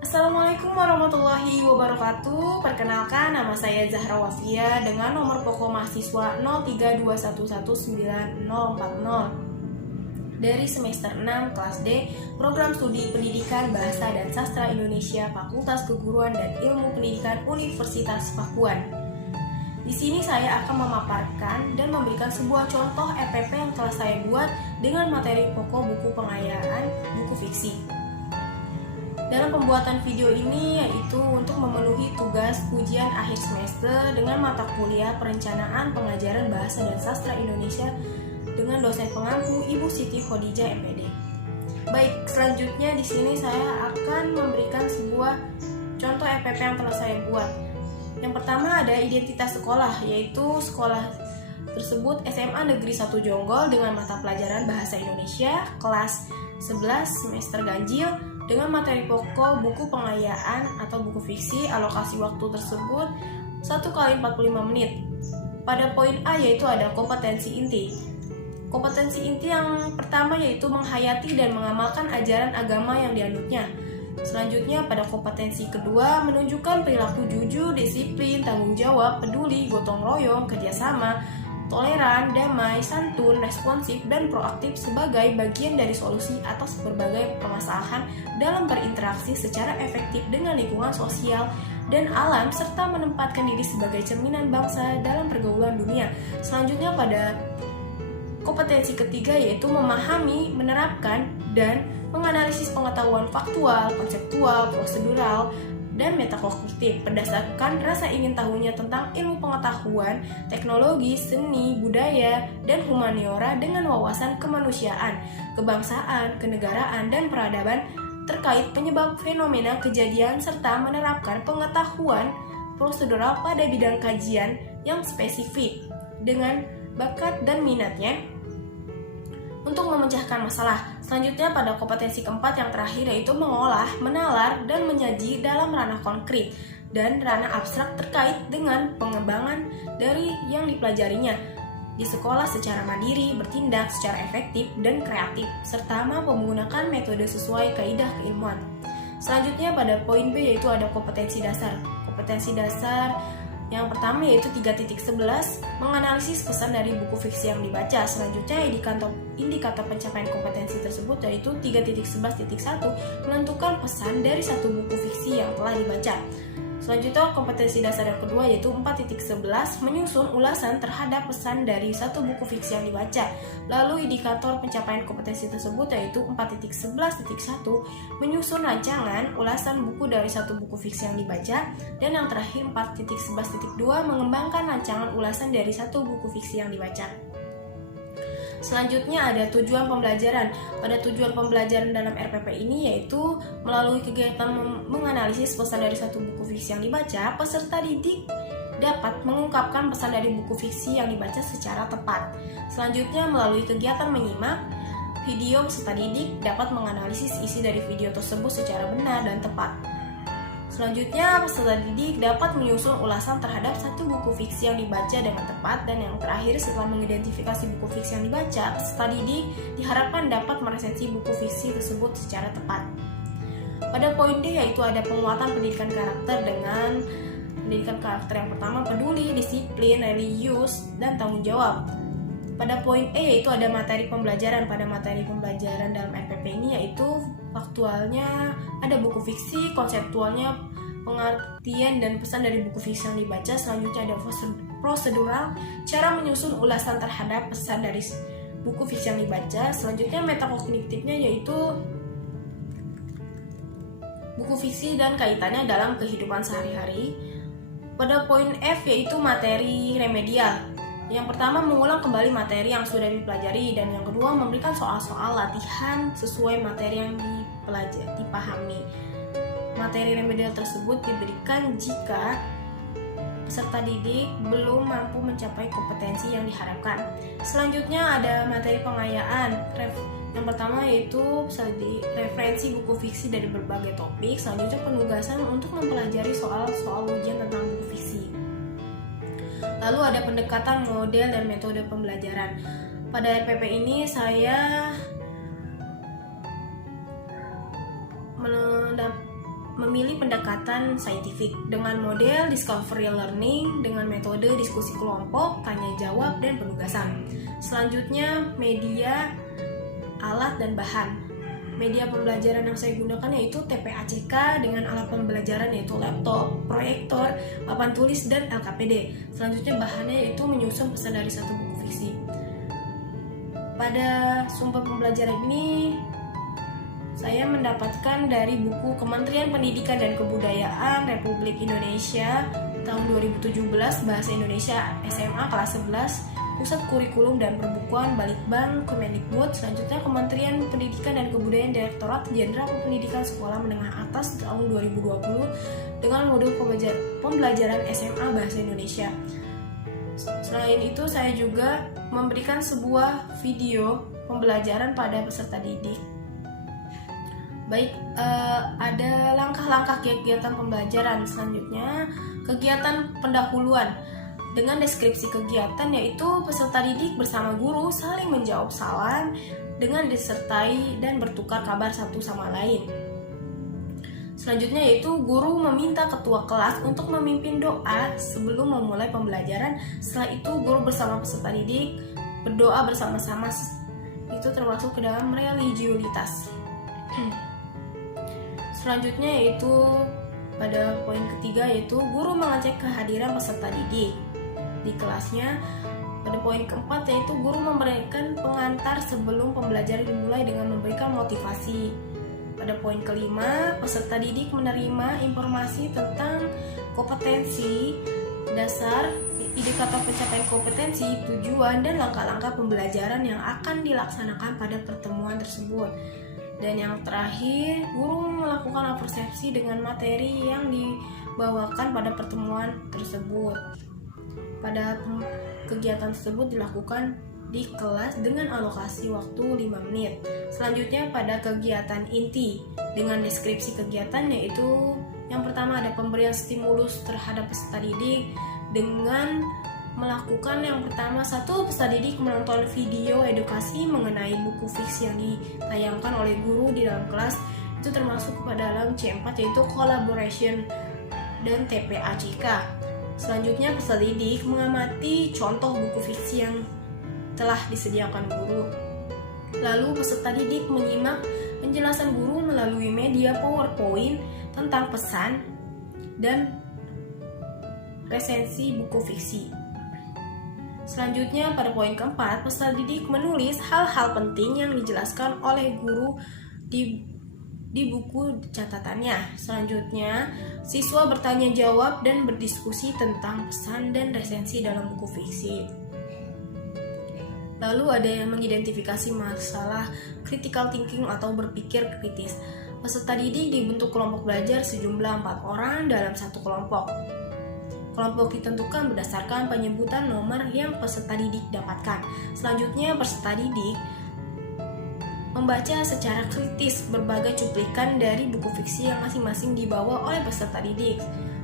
Assalamualaikum warahmatullahi wabarakatuh. Perkenalkan, nama saya Zahra Wafia dengan nomor pokok mahasiswa 0321199040 dari semester 6 kelas D, Program Studi Pendidikan Bahasa dan Sastra Indonesia, Fakultas Keguruan dan Ilmu Pendidikan Universitas Pakuan. Di sini saya akan memaparkan dan memberikan sebuah contoh RPP yang telah saya buat dengan materi pokok buku pengayaan buku fiksi. Dalam pembuatan video ini yaitu untuk memenuhi tugas ujian akhir semester dengan mata kuliah Perencanaan Pengajaran Bahasa dan Sastra Indonesia dengan dosen pengampu Ibu Siti Khadijah MPD. Baik, selanjutnya di sini saya akan memberikan sebuah contoh RPP yang telah saya buat. Yang pertama ada identitas sekolah, yaitu sekolah tersebut SMA Negeri 1 Jonggol dengan mata pelajaran Bahasa Indonesia kelas 11 semester ganjil dengan materi pokok buku pengayaan atau buku fiksi. Alokasi waktu tersebut 1 kali 45 menit. Pada poin A yaitu ada kompetensi inti. Kompetensi inti yang pertama yaitu menghayati dan mengamalkan ajaran agama yang dianutnya. Selanjutnya pada kompetensi kedua menunjukkan perilaku jujur, disiplin, tanggung jawab, peduli, gotong royong, kerjasama, toleran, damai, santun, responsif, dan proaktif sebagai bagian dari solusi atas berbagai permasalahan dalam berinteraksi secara efektif dengan lingkungan sosial dan alam serta menempatkan diri sebagai cerminan bangsa dalam pergaulan dunia. Selanjutnya pada kompetensi ketiga yaitu memahami, menerapkan, dan menganalisis pengetahuan faktual, konseptual, prosedural, dan metakognitif berdasarkan rasa ingin tahunya tentang ilmu pengetahuan, teknologi, seni, budaya, dan humaniora dengan wawasan kemanusiaan, kebangsaan, kenegaraan, dan peradaban terkait penyebab fenomena kejadian serta menerapkan pengetahuan prosedural pada bidang kajian yang spesifik dengan bakat dan minatnya untuk memecahkan masalah. Selanjutnya pada kompetensi keempat yang terakhir yaitu mengolah, menalar, dan menyaji dalam ranah konkret dan ranah abstrak terkait dengan pengembangan dari yang dipelajarinya di sekolah secara mandiri, bertindak secara efektif dan kreatif, serta mampu menggunakan metode sesuai kaidah keilmuan. Selanjutnya pada poin B yaitu ada kompetensi dasar. Kompetensi dasar yang pertama yaitu 3.11 menganalisis pesan dari buku fiksi yang dibaca. Selanjutnya indikator pencapaian kompetensi tersebut yaitu 3.11.1 menentukan pesan dari satu buku fiksi yang telah dibaca. Selanjutnya kompetensi dasar yang kedua yaitu 4.11 menyusun ulasan terhadap pesan dari satu buku fiksi yang dibaca. Lalu indikator pencapaian kompetensi tersebut yaitu 4.11.1 menyusun rancangan ulasan buku dari satu buku fiksi yang dibaca. Dan yang terakhir 4.11.2 mengembangkan rancangan ulasan dari satu buku fiksi yang dibaca. Selanjutnya ada tujuan pembelajaran. Pada tujuan pembelajaran dalam RPP ini yaitu melalui kegiatan menganalisis pesan dari satu buku fiksi yang dibaca, peserta didik dapat mengungkapkan pesan dari buku fiksi yang dibaca secara tepat. Selanjutnya melalui kegiatan menyimak video, peserta didik dapat menganalisis isi dari video tersebut secara benar dan tepat. Selanjutnya, peserta didik dapat menyusun ulasan terhadap satu buku fiksi yang dibaca dengan tepat. Dan yang terakhir, setelah mengidentifikasi buku fiksi yang dibaca, peserta didik diharapkan dapat meresensi buku fiksi tersebut secara tepat. Pada poin D yaitu ada penguatan pendidikan karakter dengan pendidikan karakter yang pertama peduli, disiplin, religius, dan tanggung jawab. Pada poin E yaitu ada materi pembelajaran. Pada materi pembelajaran dalam RPP ini yaitu faktualnya ada buku fiksi, konseptualnya pengertian dan pesan dari buku fiksi yang dibaca. Selanjutnya ada prosedural, cara menyusun ulasan terhadap pesan dari buku fiksi yang dibaca. Selanjutnya metakognitifnya yaitu buku fiksi dan kaitannya dalam kehidupan sehari-hari. Pada poin F yaitu materi remedial. Yang pertama mengulang kembali materi yang sudah dipelajari, dan yang kedua memberikan soal-soal latihan sesuai materi yang dipahami. Materi remedial tersebut diberikan jika peserta didik belum mampu mencapai kompetensi yang diharapkan. Selanjutnya ada materi pengayaan. Yang pertama yaitu referensi buku fiksi dari berbagai topik. Selanjutnya penugasan untuk mempelajari soal-soal ujian tentang buku fiksi. Lalu ada pendekatan model dan metode pembelajaran. Pada RPP ini saya memilih pendekatan saintifik dengan model discovery learning dengan metode diskusi kelompok, tanya jawab, dan penugasan. Selanjutnya, media, alat, dan bahan. Media pembelajaran yang saya gunakan yaitu TPACK dengan alat pembelajaran yaitu laptop, proyektor, papan tulis, dan LKPD. Selanjutnya bahannya yaitu menyusun pesan dari satu buku fiksi. Pada sumber pembelajaran ini saya mendapatkan dari buku Kementerian Pendidikan dan Kebudayaan Republik Indonesia tahun 2017 Bahasa Indonesia SMA kelas 11, Pusat Kurikulum dan Perbukuan Balitbang Kemendikbud. Selanjutnya Kementerian Pendidikan dan Kebudayaan Direktorat Jenderal Pendidikan Sekolah Menengah Atas tahun 2020 dengan modul pembelajaran SMA Bahasa Indonesia. Selain itu, saya juga memberikan sebuah video pembelajaran pada peserta didik. Baik, ada langkah-langkah kegiatan pembelajaran. Selanjutnya, kegiatan pendahuluan dengan deskripsi kegiatan yaitu peserta didik bersama guru saling menjawab salam dengan disertai dan bertukar kabar satu sama lain. Selanjutnya yaitu guru meminta ketua kelas untuk memimpin doa sebelum memulai pembelajaran. Setelah itu guru bersama peserta didik berdoa bersama-sama. Itu termasuk ke dalam religiulitas. Selanjutnya yaitu pada poin ketiga yaitu guru mengecek kehadiran peserta didik di kelasnya. Pada poin keempat yaitu guru memberikan pengantar sebelum pembelajaran dimulai dengan memberikan motivasi. Pada poin kelima, peserta didik menerima informasi tentang kompetensi dasar, indikator pencapaian kompetensi, tujuan, dan langkah-langkah pembelajaran yang akan dilaksanakan pada pertemuan tersebut. Dan yang terakhir, guru melakukan persepsi dengan materi yang dibawakan pada pertemuan tersebut. Pada kegiatan tersebut dilakukan di kelas dengan alokasi waktu 5 menit. Selanjutnya pada kegiatan inti dengan deskripsi kegiatan yaitu yang pertama ada pemberian stimulus terhadap peserta didik dengan melakukan yang pertama, satu peserta didik menonton video edukasi mengenai buku fiksi yang ditayangkan oleh guru di dalam kelas. Itu termasuk pada dalam C4 yaitu collaboration dan TPACK. Selanjutnya peserta didik mengamati contoh buku fiksi yang telah disediakan guru. Lalu peserta didik menyimak penjelasan guru melalui media PowerPoint tentang pesan dan resensi buku fiksi. Selanjutnya pada poin keempat, peserta didik menulis hal-hal penting yang dijelaskan oleh guru di buku catatannya. Selanjutnya, siswa bertanya jawab dan berdiskusi tentang pesan dan resensi dalam buku fiksi. Lalu ada yang mengidentifikasi masalah critical thinking atau berpikir kritis. Peserta didik dibentuk kelompok belajar sejumlah 4 orang dalam satu kelompok. Kelompok ditentukan berdasarkan penyebutan nomor yang peserta didik dapatkan. Selanjutnya peserta didik membaca secara kritis berbagai cuplikan dari buku fiksi yang masing-masing dibawa oleh peserta didik.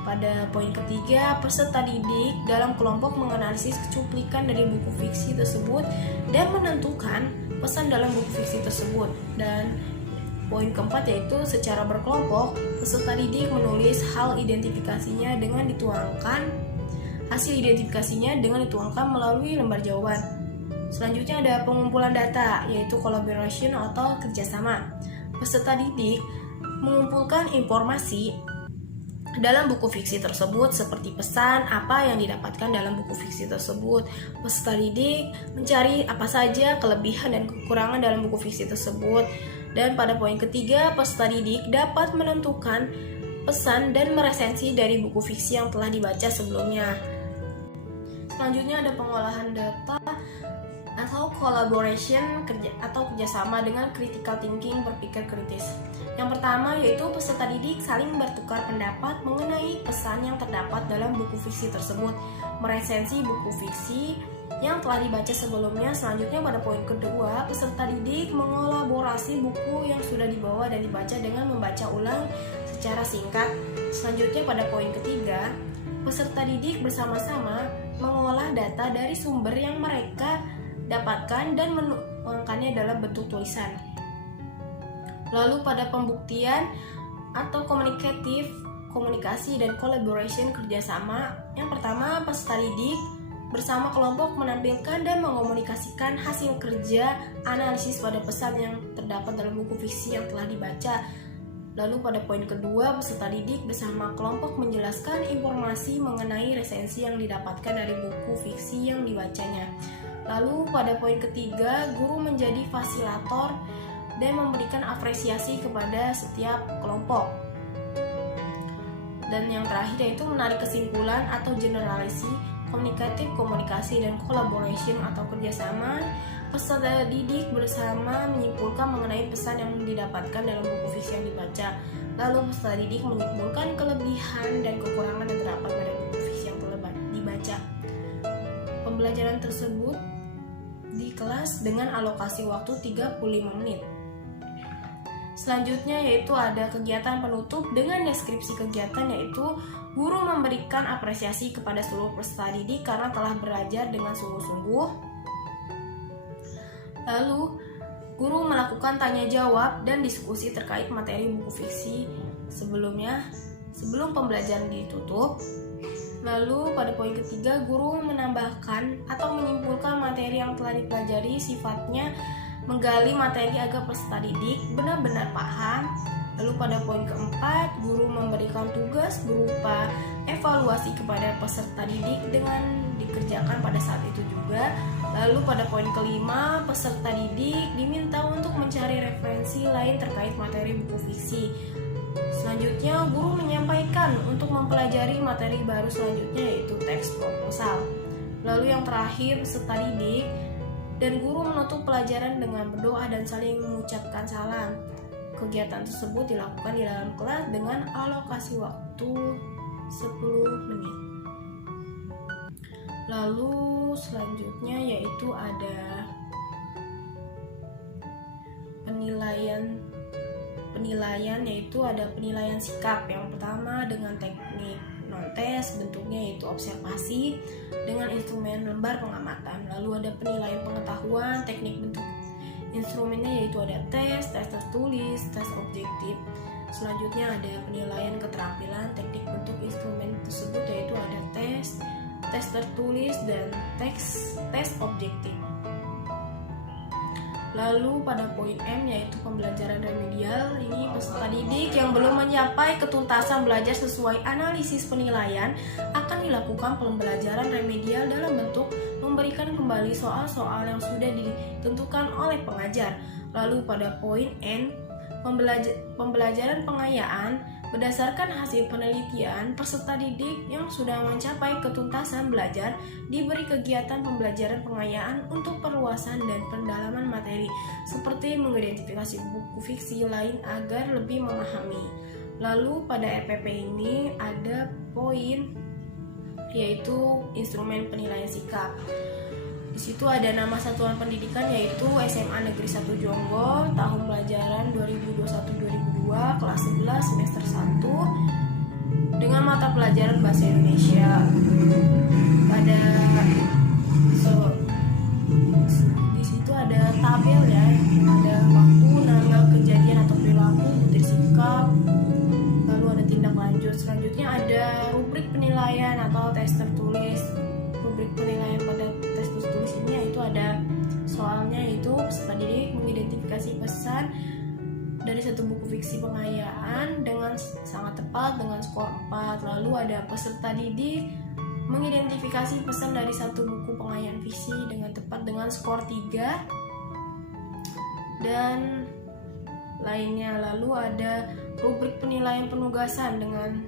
Pada poin ketiga, peserta didik dalam kelompok menganalisis cuplikan dari buku fiksi tersebut dan menentukan pesan dalam buku fiksi tersebut. Dan poin keempat yaitu secara berkelompok, peserta didik menulis hal identifikasinya dengan dituangkan, hasil identifikasinya dengan dituangkan melalui lembar jawaban. Selanjutnya ada pengumpulan data, yaitu collaboration atau kerjasama. Peserta didik mengumpulkan informasi dalam buku fiksi tersebut seperti pesan apa yang didapatkan dalam buku fiksi tersebut. Peserta didik mencari apa saja kelebihan dan kekurangan dalam buku fiksi tersebut. Dan pada poin ketiga, peserta didik dapat menentukan pesan dan meresensi dari buku fiksi yang telah dibaca sebelumnya. Selanjutnya ada pengolahan data atau collaboration atau kerjasama dengan critical thinking, berpikir kritis. Yang pertama yaitu peserta didik saling bertukar pendapat mengenai pesan yang terdapat dalam buku fiksi tersebut, meresensi buku fiksi yang telah dibaca sebelumnya. Selanjutnya pada poin kedua, peserta didik mengolaborasi buku yang sudah dibawa dan dibaca dengan membaca ulang secara singkat. Selanjutnya pada poin ketiga, peserta didik bersama-sama mengolah data dari sumber yang mereka dapatkan dan menuangkannya dalam bentuk tulisan. Lalu pada pembuktian, atau komunikasi dan collaboration kerjasama. Yang pertama, peserta didik bersama kelompok menampilkan dan mengomunikasikan hasil kerja analisis pada pesan yang terdapat dalam buku fiksi yang telah dibaca. Lalu pada poin kedua, peserta didik bersama kelompok menjelaskan informasi mengenai resensi yang didapatkan dari buku fiksi yang dibacanya. Lalu pada poin ketiga, guru menjadi fasilitator dan memberikan apresiasi kepada setiap kelompok. Dan yang terakhir yaitu menarik kesimpulan atau generalisasi komunikasi dan collaboration atau kerjasama. Peserta didik bersama menyimpulkan mengenai pesan yang didapatkan dalam buku fiksi yang dibaca. Lalu peserta didik menyimpulkan kelebihan dan kekurangan yang terdapat pada buku fiksi yang telah dibaca. Pembelajaran tersebut di kelas dengan alokasi waktu 35 menit. Selanjutnya yaitu ada kegiatan penutup dengan deskripsi kegiatan, yaitu guru memberikan apresiasi kepada seluruh peserta didik karena telah belajar dengan sungguh-sungguh. Lalu guru melakukan tanya jawab dan diskusi terkait materi buku fiksi sebelum pembelajaran ditutup. Lalu pada poin ketiga, guru menambahkan atau menyimpulkan materi yang telah dipelajari, sifatnya menggali materi agar peserta didik benar-benar paham. Lalu pada poin keempat, guru memberikan tugas berupa evaluasi kepada peserta didik dengan dikerjakan pada saat itu juga. Lalu pada poin kelima, peserta didik diminta untuk mencari referensi lain terkait materi buku fiksi. Selanjutnya, guru menyampaikan untuk mempelajari materi baru selanjutnya, yaitu teks proposal. Lalu yang terakhir, peserta didik dan guru menutup pelajaran dengan berdoa dan saling mengucapkan salam. Kegiatan tersebut dilakukan di dalam kelas dengan alokasi waktu 10 menit. Lalu selanjutnya yaitu ada penilaian, yaitu ada penilaian sikap. Yang pertama dengan teknik non-tes, bentuknya yaitu observasi dengan instrumen lembar pengamatan. Lalu ada penilaian pengetahuan, teknik bentuk instrumennya yaitu ada tes tertulis, tes objektif. Selanjutnya ada penilaian keterampilan, teknik bentuk instrumen tersebut yaitu ada tes tertulis dan tes objektif. Lalu pada poin M yaitu pembelajaran remedial, ini peserta didik yang belum mencapai ketuntasan belajar sesuai analisis penilaian akan dilakukan pembelajaran remedial dalam bentuk memberikan kembali soal-soal yang sudah ditentukan oleh pengajar. Lalu pada poin N, pembelajaran pengayaan, berdasarkan hasil penelitian, peserta didik yang sudah mencapai ketuntasan belajar diberi kegiatan pembelajaran pengayaan untuk perluasan dan pendalaman materi, seperti mengidentifikasi buku fiksi lain agar lebih memahami. Lalu pada RPP ini ada poin yaitu instrumen penilaian sikap. Di situ ada nama satuan pendidikan yaitu SMA Negeri 1 Jonggol, tahun pelajaran 2021-2022, kelas 11 semester 1 dengan mata pelajaran Bahasa Indonesia. Di situ ada tabel ya, ada waktu, tanggal kejadian atau perilaku, butir sikap, lalu ada tindak lanjut. Selanjutnya ada rubrik penilaian atau tes tertulis. Rubrik penilaian pada tes tertulis ini yaitu ada soalnya yaitu peserta didik mengidentifikasi pesan dari satu buku fiksi pengayaan dengan sangat tepat dengan skor 4. Lalu ada peserta didik mengidentifikasi pesan dari satu buku pengayaan fiksi dengan tepat dengan skor 3 dan lainnya. Lalu ada rubrik penilaian penugasan dengan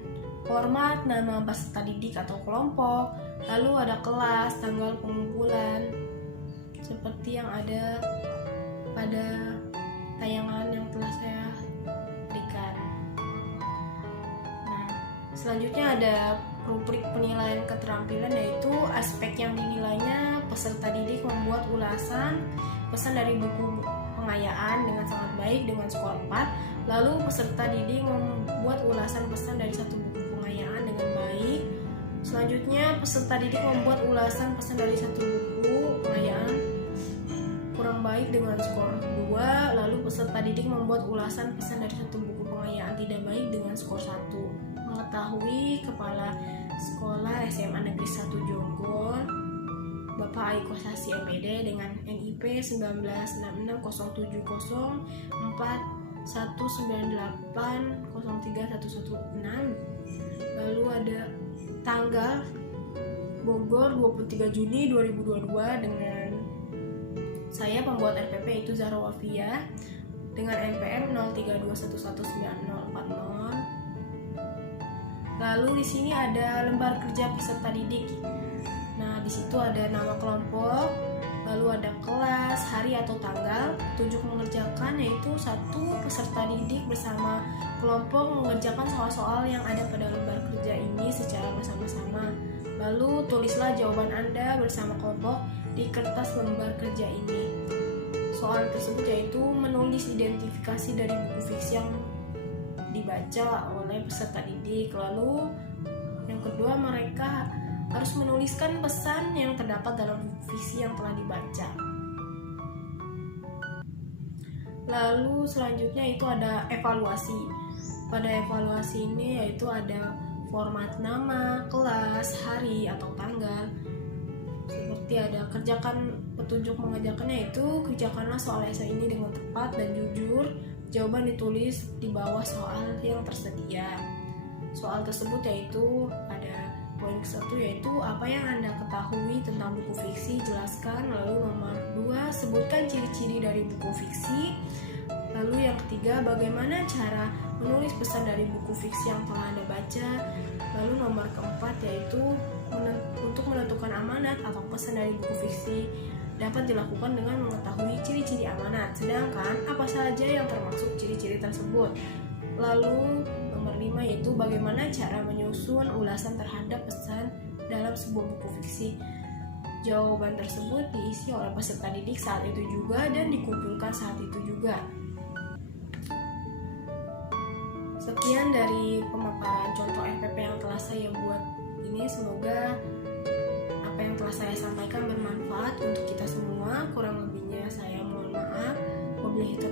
format nama peserta didik atau kelompok. Lalu ada kelas, tanggal pengumpulan, seperti yang ada pada tayangan yang telah saya berikan. Nah, selanjutnya ada rubrik penilaian keterampilan, yaitu aspek yang dinilainya peserta didik membuat ulasan pesan dari buku pengayaan dengan sangat baik dengan skor 4. Lalu peserta didik membuat ulasan pesan dari satu buku pengayaan dengan baik. Selanjutnya peserta didik membuat ulasan pesan dari satu buku pengayaan kurang baik dengan skor 2. Lalu peserta didik membuat ulasan pesan dari satu buku pengayaan pengayaan tidak baik dengan skor 1. Mengetahui Kepala Sekolah SMA Negeri 1 Jonggol, Bapak Aiko Sasi MPD dengan NIP 1960700419803116. Lalu ada tanggal Bogor 23 Juni 2022 dengan saya pembuat RPP itu Zahra Wafia dengan NPM 0321194040. Lalu di sini ada lembar kerja peserta didik. Nah, di situ ada nama kelompok, lalu ada kelas, hari atau tanggal. Tunjuk mengerjakan yaitu 1. Peserta didik bersama kelompok mengerjakan soal-soal yang ada pada lembar kerja ini secara bersama-sama. Lalu tulislah jawaban Anda bersama kelompok di kertas lembar kerja ini. Soal tersebut yaitu menulis identifikasi dari buku fiksi yang dibaca oleh peserta didik. Lalu yang kedua, mereka harus menuliskan pesan yang terdapat dalam buku fiksi yang telah dibaca. Lalu selanjutnya itu ada evaluasi. Pada evaluasi ini yaitu ada format nama, kelas, hari atau tanggal. Seperti ada kerjakan petunjuk mengerjakannya itu kerjakanlah soal esai ini dengan tepat dan jujur. Jawaban ditulis di bawah soal yang tersedia. Soal tersebut yaitu ada poin ke-1 yaitu apa yang Anda ketahui tentang buku fiksi, jelaskan. Lalu nomor 2, sebutkan ciri-ciri dari buku fiksi. Lalu yang ketiga, bagaimana cara menulis pesan dari buku fiksi yang telah Anda baca. Lalu nomor ke-4 yaitu untuk menentukan amanat atau pesan dari buku fiksi dapat dilakukan dengan mengetahui ciri-ciri amanat. Sedangkan apa saja yang termasuk ciri-ciri tersebut. Lalu nomor 5 yaitu bagaimana cara menyusun ulasan terhadap pesan dalam sebuah buku fiksi. Jawaban tersebut diisi oleh peserta didik saat itu juga dan dikumpulkan saat itu juga. Sekian dari pemaparan contoh RPP yang telah saya buat ini. Semoga apa yang telah saya sampaikan bermanfaat untuk kita semua. Kurang lebihnya saya mohon maaf. Wabillahi taufiq